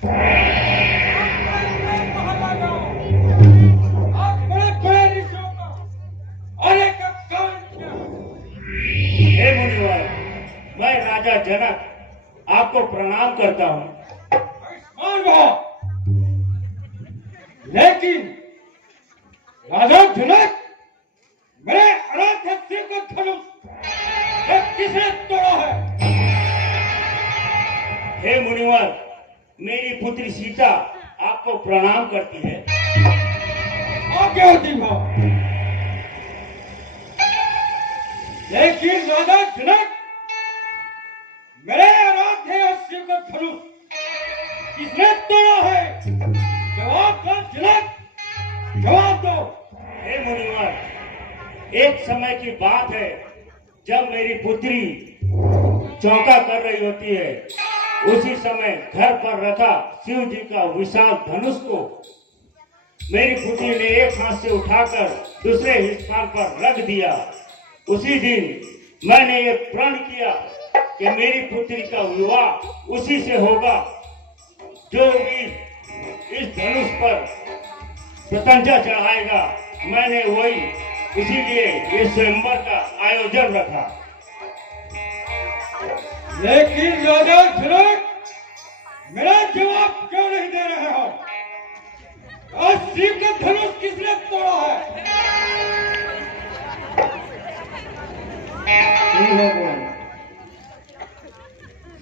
हे मुनिवर, मैं राजा जनक आपको प्रणाम करता हूँ। लेकिन राजा जनक, मेरे आराध्य सिर का धनुष किसने तोड़ा है? हे मुनिवर, मेरी पुत्री सीता आपको प्रणाम करती है। आज्ञा होती हो। लेकिन राजा जनक, मेरे आराध्य शिव का धनुष किसने तोड़ा है? जवाब दो जनक, जवाब दो। हे मुनिवर, एक समय की बात है जब मेरी पुत्री चौका कर रही होती है, उसी समय घर पर रखा शिव जी का विशाल धनुष को मेरी पुत्री ने एक हाथ से उठाकर दूसरे स्थान पर रख दिया। उसी दिन मैंने ये प्रण किया कि मेरी पुत्री का विवाह उसी से होगा जो भी इस धनुष पर प्रतंजा चढ़ाएगा। मैंने वही इसीलिए ये स्वयंवर का आयोजन रखा। लेकिन राजा जनक, मेरा जवाब क्यों नहीं दे रहे हो? और शिव का धनुष किसने तोड़ा है?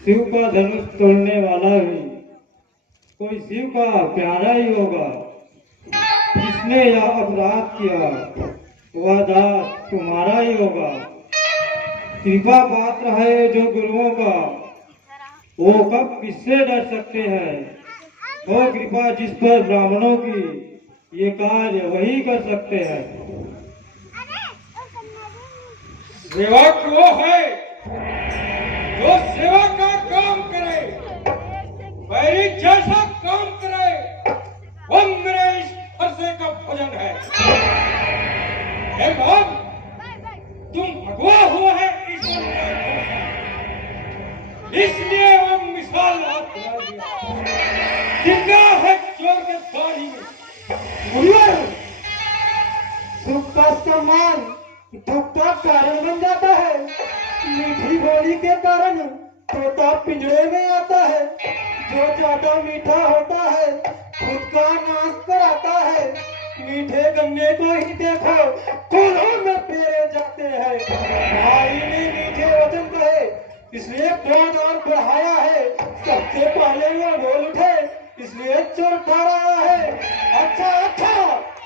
शिव का धनुष तोड़ने वाला भी कोई शिव का प्यारा ही होगा। जिसने यह अपराध किया वह दास तुम्हारा ही होगा। कृपा पात्र है जो गुरुओं का, वो कब किससे डर सकते हैं। वो कृपा जिस पर ब्राह्मणों की, ये कार्य वही कर सकते हैं। सेवक वो है जो सेवा का काम करे, मेरी जैसा काम करे, वो मेरे इस फरसे का भोजन है। हे बाप, तुम भगवा हुआ है इसलिए वो मिसाल जिंदा है चोर के दाढ़ी में। सुख का सम्मान दुख का कारण बन जाता है। मीठी बोली के कारण तोता पिंजरे में आता है। जो ज्यादा मीठा होता है खुद का नाश कराता है। मीठे गन्ने को ही देखो फूलों में पेरे जाते हैं। भाई ने मीठे वचन कहे इसलिए क्रोध और बढ़ाया है। सबसे पहले वो बोल उठे इसलिए चोर ठहराया है। अच्छा अच्छा,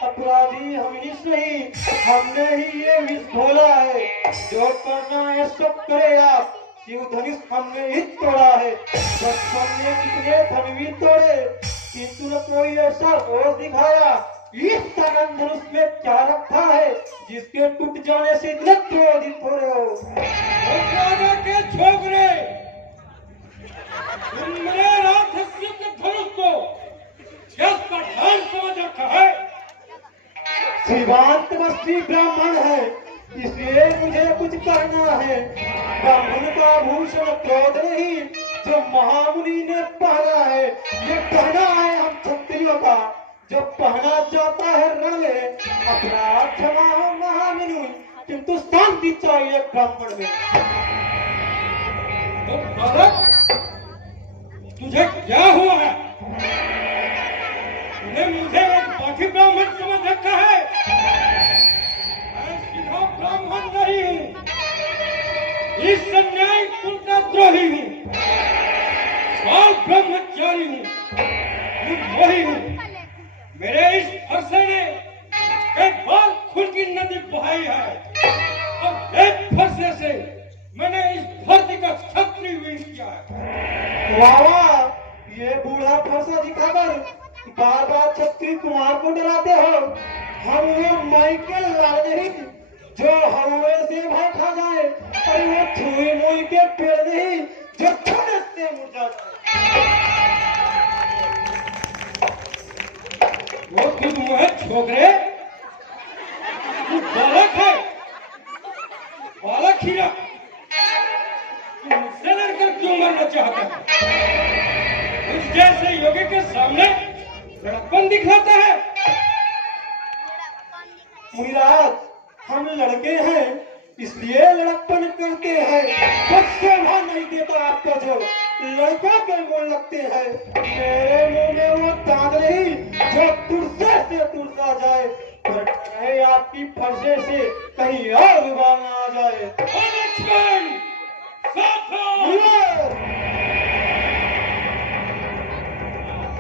अपराधी हम ही नहीं, हमने ही ये विष घोला है। जो करना है सब करे आप, शिव धनुष हमने ही तोड़ा है। बचपन में कितने धन भी तोड़े, किंतु न कोई ऐसा रोज दिखाया। इस तरह धनुष में क्या रखा है जिसके टूट जाने से इतने क्रोधित हो रहे हो? राजा के छोकरे, तुम मेरे राक्षसी के धनुष को किस प्रधान समझ रखा है? श्रीवांत मस्ती ब्राह्मण है, इसलिए मुझे कुछ करना है। ब्राह्मण का भूषण क्रोध नहीं, जो महामुनि ने पहना है। ये पहना है हम क्षत्रियों का, जो पहना जाता है रंग। अपराध क्षमा हो महामुनि, किंतु शांति चाहिए ब्राह्मण में। तो बालक, तुझे क्या हुआ है? तूने मुझे एक बाकी ब्राह्मण समझ रखा है? मैं सीधा ब्राह्मण नहीं हूँ, इस अन्याय कुल का द्रोही हूँ, बाल ब्रह्मचारी हूँ, वही हूँ। मेरे इस फरसे ने कई बार खून की नदी बहाई है और एक फरसे से मैंने इस धरती का क्षत्रिय विष किया है। वाह वाह, ये बूढ़ा फरसा दिखाकर बार बार क्षत्रिय कुमार को डराते हो। हम वो माइकल लाल नहीं जो हवा से भाग खा जाए, और वो छुई मुई के पेड़ नहीं जो छोटे से मुरझा जाए। वो खुद मुहे छोकरे, तू बालक है, बालक हीरा, तू मुझसे लड़कर क्यों मरना चाहता है? उस जैसे योगी लड़कपन दिखाता है। मुनिराज, हम लड़के हैं इसलिए लड़कपन करते हैं। बस शोभा नहीं देता आपका जो लड़कों के मुंह लगते हैं। मेरे मुंह में वो दांत नहीं जो तुरसे से तुरसा जाए, पर कहे आपकी फरसे से कहीं और उबाल ना आ जाए। ओ लक्ष्मण, सावधान! मुनिराज!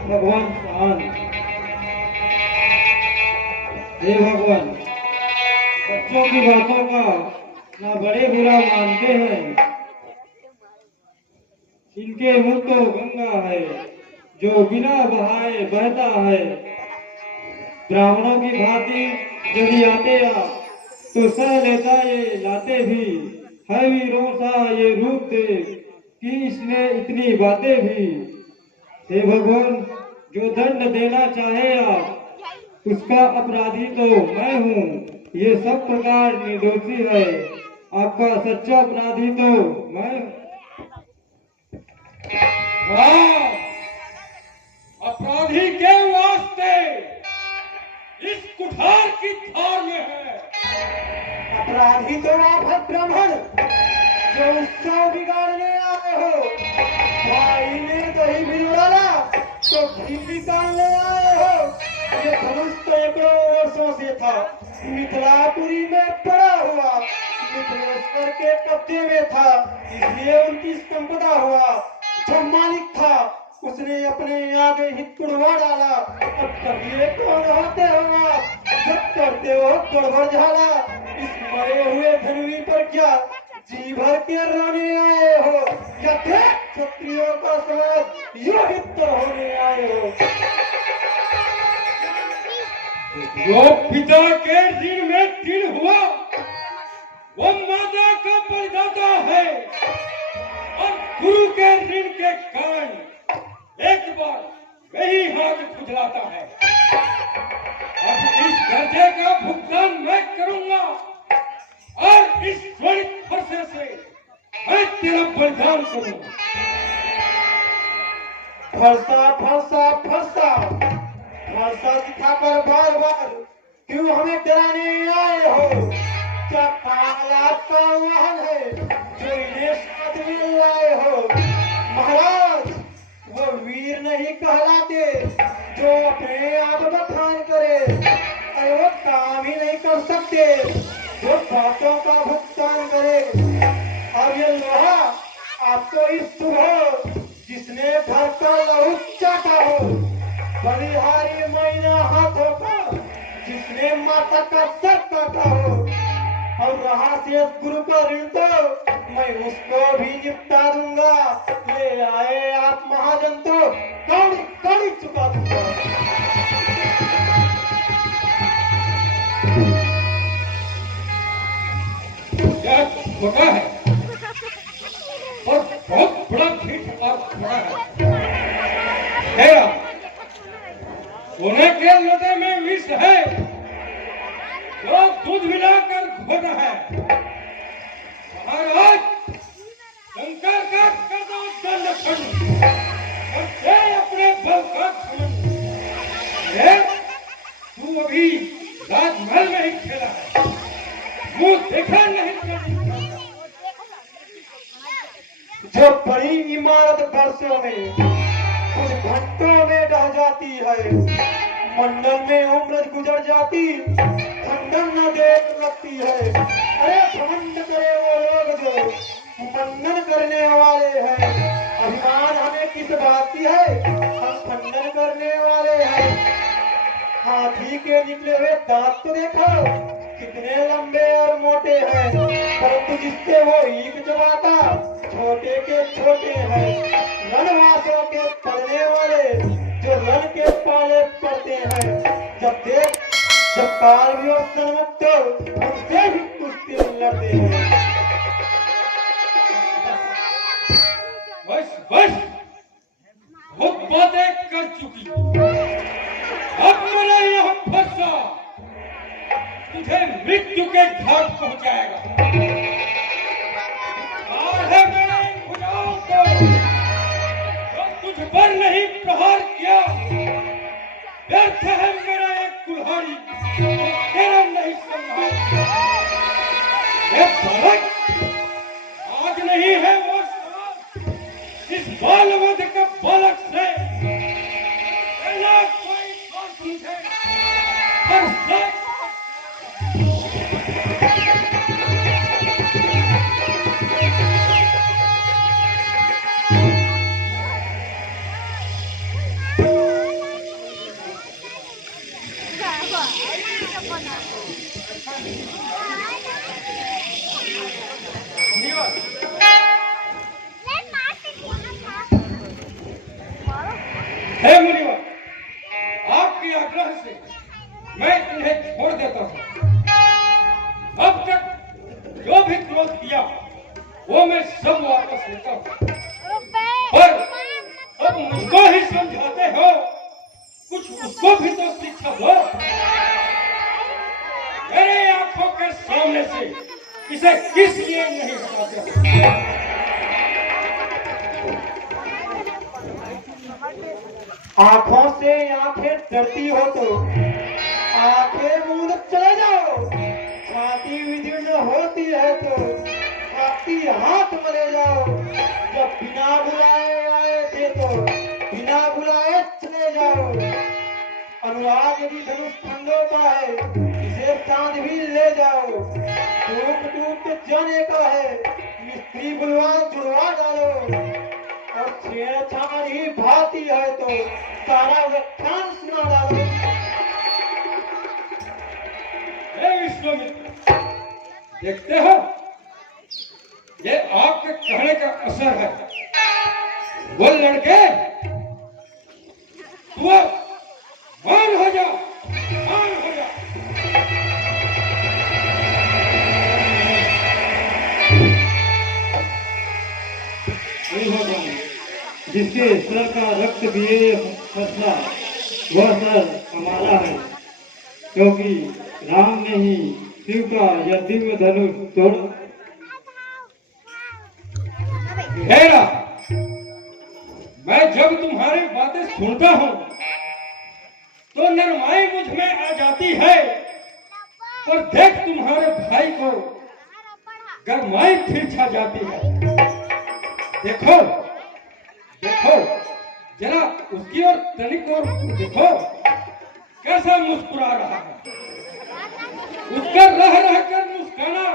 भगवान शांत। हे भगवान, बच्चों की बातों का ना बड़े बुरा मानते हैं। इनके मुंह तो गंगा है जो बिना बहाए बहता है। ब्राह्मणों की भांति यदि आते तो सह लेता ये लाते भी। है वीरों सा ये रूप देख कि इसने इतनी बातें भी। हे भगवान, जो दंड देना चाहे आप, उसका अपराधी तो मैं हूँ। ये सब प्रकार निर्दोषी है, आपका सच्चा अपराधी तो मैं। वाह! अपराधी के वास्ते इस कुठार की थार में है। अपराधी तो आप है ब्राह्मण जो उत्सव बिगाड़ने आए हो। भाई ने दही भी उड़ाला तो घी निकालने आए हो। ये धनुष तो सैकड़ों वर्षों से था, मिथिलापुरी में पड़ा हुआ, मिथिलेश्वर के कब्जे में था, इसलिए उनकी संपदा हुआ। जो मालिक था उसने अपने आगे ही तुड़वा डाला। अब कभी कौन होते हो आप, जब करते हो गड़बड़ झाला। इस मरे हुए धनवी पर क्या जी भर के रोने आए हो, या देख क्षत्रियों का समाज योगित होने आए हो। जो पिता के ऋण में ऋण हुआ वो माता का परिदाता है, और गुरु के ऋण के कारण एक बार वही हाथ खुजलाता है। अब इस कर्जे का भुगतान मैं करूंगा, और इस त्वरित फरसे से मैं तेरा बलिदान करूंगा। फरसा फरसा फरसा फरसा दिखाकर बार बार क्यों हमें डराने आए हो। क्या काल आपका वाहन है जो इन्हें साथ में लाए हो। महाराज, वो वीर नहीं कहलाते जो अपने आप बखान करे। अरे वो काम ही नहीं कर सकते जो बातों का भुगतान करे। और ये लोहा आपको इस सुबह जिसने घर का लहू चाटा हो, बलिहारी मैना हाथों का जिसने माता का सर काटा हो, और रहा से गुरु का ऋण तो मैं उसको भी निपटा दूंगा। ले आए आप महाजन तो कौड़ी कौड़ी चुका दूंगा। यह छोटा है और बहुत बड़ा भीट और बड़ा है। सोने के लोटे में विष है जो दूध मिलाकर घोटा है। महाराज, शंकर का कर दो दंड खंड और दे अपने बल का खंड। तू अभी राजमहल में ही खेला है, मुंह देखा नहीं कभी। जो बड़ी इमारत वर्षों में कुछ घंटों में ढह जाती है, मंडल में उम्र गुजर जाती, खंडन न देख लगती है। अरे घमंड करे वो लोग जो मंडन करने वाले हैं। अभिमान हमें किस बात की है, हम खंडन करने वाले हैं। हाथी के निकले हुए दांत तो देखो कितने लंबे और मोटे हैं, परंतु जिससे वो ईख चबाता छोटे के छोटे हैं। रणवासों के पढ़ने वाले जो रण के पाले पड़ते हैं, जब काल भी और सन्मुक्त उनसे भी कुश्ती लड़ते हैं। बस बस बहुत बातें कर चुकी। अब मेरा यह फंसा तुझे मृत्यु के घाट पहुंचाएगा। और है मेरे भुजाओं को जो तुझ पर नहीं प्रहार किया व्यर्थ है मेरा एक कुल्हाड़ी, तेरा नहीं संभाल। ये बालक आज नहीं है वो सवाल, इस बालवध के बालक से पहला कोई बात समझे और सब हे मुनिवर, आपकी आग्रह से मैं इन्हें छोड़ देता हूँ। अब तक जो भी क्रोध किया वो मैं सब वापस लेता हूँ, पर अब मुझको ही समझाते हो, कुछ उसको भी तो शिक्षा दो। मेरे आंखों के सामने से इसे किस लिए नहीं हटाते? आंखों से आंखें डरती हो तो आंखें मूंद चले जाओ। छाती विदीर्ण होती है तो छाती हाथ मले जाओ। जब बिना बुलाए आए थे तो बिना बुलाए चले जाओ। अनुराग यदि धनुष ठंड होता है इसे चांद भी ले जाओ। टूट टूट जाने का है मिस्त्री बुलवा जुड़वा डालो। और छेड़छाड़ ही भाती है तो सारा व्याख्यान सुना डालो। हे विश्वामित्र, देखते हो ये आपके कहने का असर है। वो लड़के तू मान हो जा, मान हो जा। जिसके सर का रक्त भी फंसा वह सर हमारा है, क्योंकि राम ने ही शिव का यह दिव्य धनुष तोड़। हेरा, मैं जब तुम्हारी बातें सुनता हूँ तो नरमाई मुझ में आ जाती है, पर देख तुम्हारे भाई को गरमाई फिर छा जाती है। देखो देखो जरा उसकी ओर तनिक और देखो, कैसा मुस्कुरा रहा है। उसका रह रह कर मुस्काना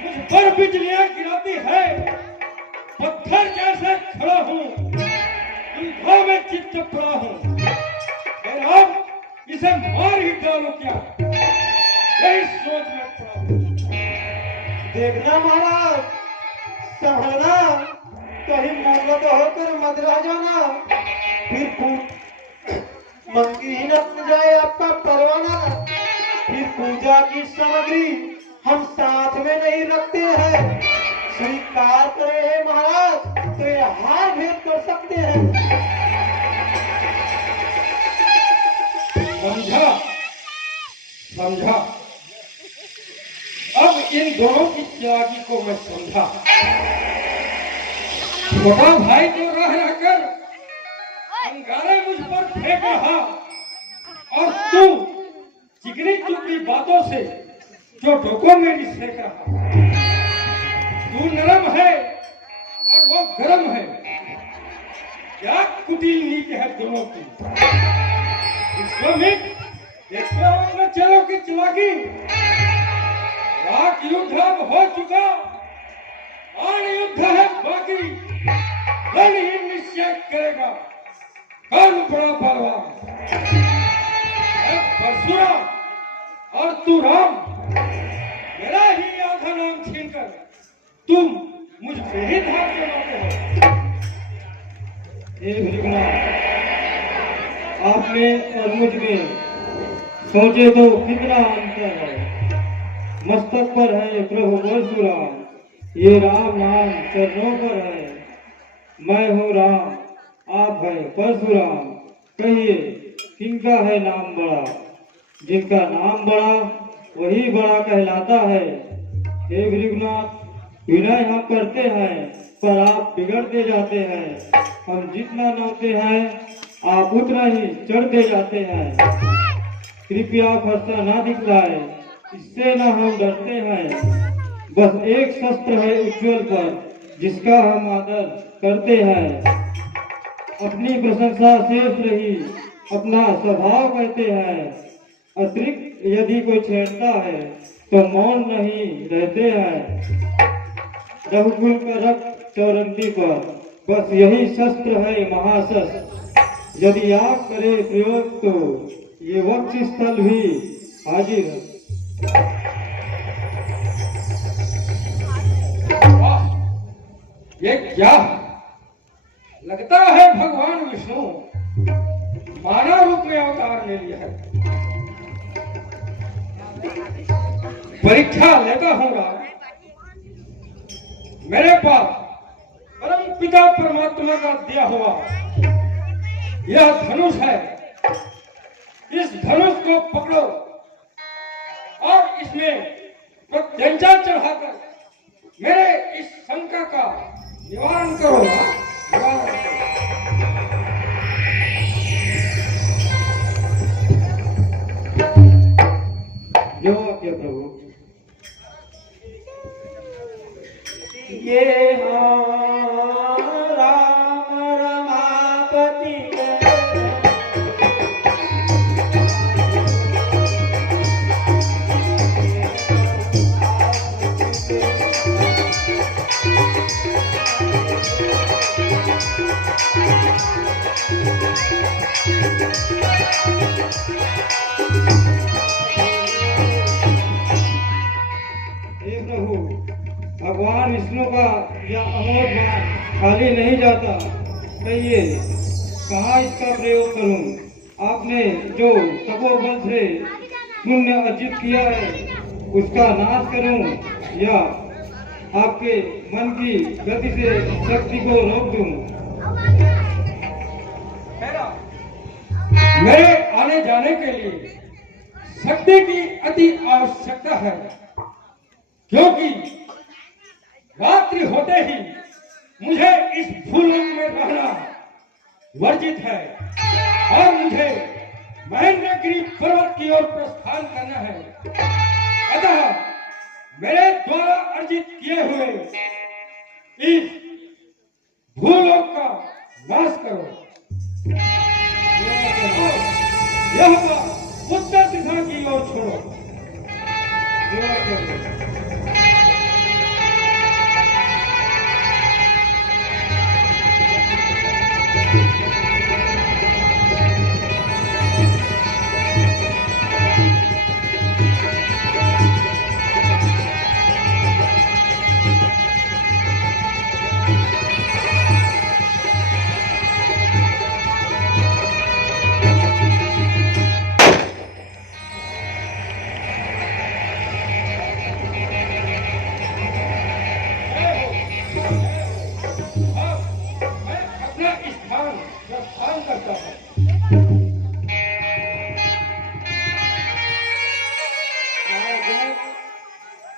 मुझ पर बिजलियां गिराती है। पत्थर जैसे खड़ा हूँ, दुविधा में चित्त पड़ा हूँ। अब इसे मार ही डालो क्या, यही सोच में पड़ा हूँ। देखना महाराज, संभलना, कहीं मूर्ख होकर मत रह जाना। फिर मंगी ही न जाए आपका परवाना। फिर पूजा की सामग्री हम साथ में नहीं रखते हैं। स्वीकार करे हैं महाराज तो ये हार भेंट कर सकते हैं। समझा समझा, अब इन दोनों की त्यागी को मैं समझा। छोटा भाई तो रह रहकर अंगारे मुझ पर फेंक रहा, और तू चिकनी चुपड़ी बातों से जो डोको मेरी सेक रहा। तू नरम है और वो गरम है, क्या कुटिल नीति है दोनों की। विश्वामित्र, देखो न चलो की चलाकी। रात युद्ध अब हो चुका, आन युद्ध है बाकी। रण ही निश्चय करेगा कौन बड़ा बलवान। परशुराम और तू राम, मेरा ही आधा नाम छीनकर तुम मुझ पे ही धाक जमाते हो। हे भृगुनाथ, आपने और मुझ में सोचे तो कितना अंतर है। मस्तक पर है प्रभु परशुराम, ये राम नाम चरणों पर है। मैं हूँ राम, आप है परशुराम। कहिए किनका है नाम बड़ा, जिनका नाम बड़ा वही बड़ा कहलाता है। हे भृगुनाथ, विनय हम करते हैं पर आप बिगड़ते जाते हैं। हम जितना नामते हैं आप उतना ही चढ़ते जाते हैं। कृपया फरसा ना दिखलाए, इससे न हम डरते हैं। बस एक शस्त्र है उज्ज्वल पर, जिसका हम आदर करते हैं। अपनी प्रशंसा शेष रही, अपना स्वभाव कहते हैं। अतिरिक्त यदि कोई छेड़ता है तो मौन नहीं रहते हैं। रघुकुल का रक्त चौरंती पर, बस यही शस्त्र है महाशस्त्र। यदि आप करें प्रयोग तो ये वक्ष स्थल भी हाजिर है। वाह, ये क्या है? लगता है भगवान विष्णु मानव रूप में अवतार ले लिया है। परीक्षा लेता हूँगा। मेरे पास परम पिता परमात्मा का दिया हुआ यह धनुष है। इस धनुष को पकड़ो और इसमें प्रत्यंचा चढ़ाकर मेरे इस शंका का निवारण करो। निवारण करो। जो आज्ञा प्रभु। ये राम रमापति हे प्रभु, भगवान विष्णु का यह अमोघ बाण खाली नहीं जाता। कहिए कहाँ इसका प्रयोग करूं? आपने जो तपोबल से पुण्य अर्जित किया है उसका नाश करूं या आपके मन की गति से शक्ति को रोक दूं? मेरे आने जाने के लिए शक्ति की अति आवश्यकता है, क्योंकि रात्रि होते ही मुझे इस भूलोक में रहना वर्जित है और मुझे महेंद्रगिरी पर्वत की ओर प्रस्थान करना है। अतः मेरे द्वारा अर्जित किए हुए इस भूलोक का नाश करो। यह उत्तर दिशा की ओर छोड़ो।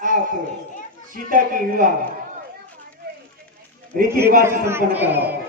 आप सीता की विवाह रीति रिवाज से संपन्न कराओ।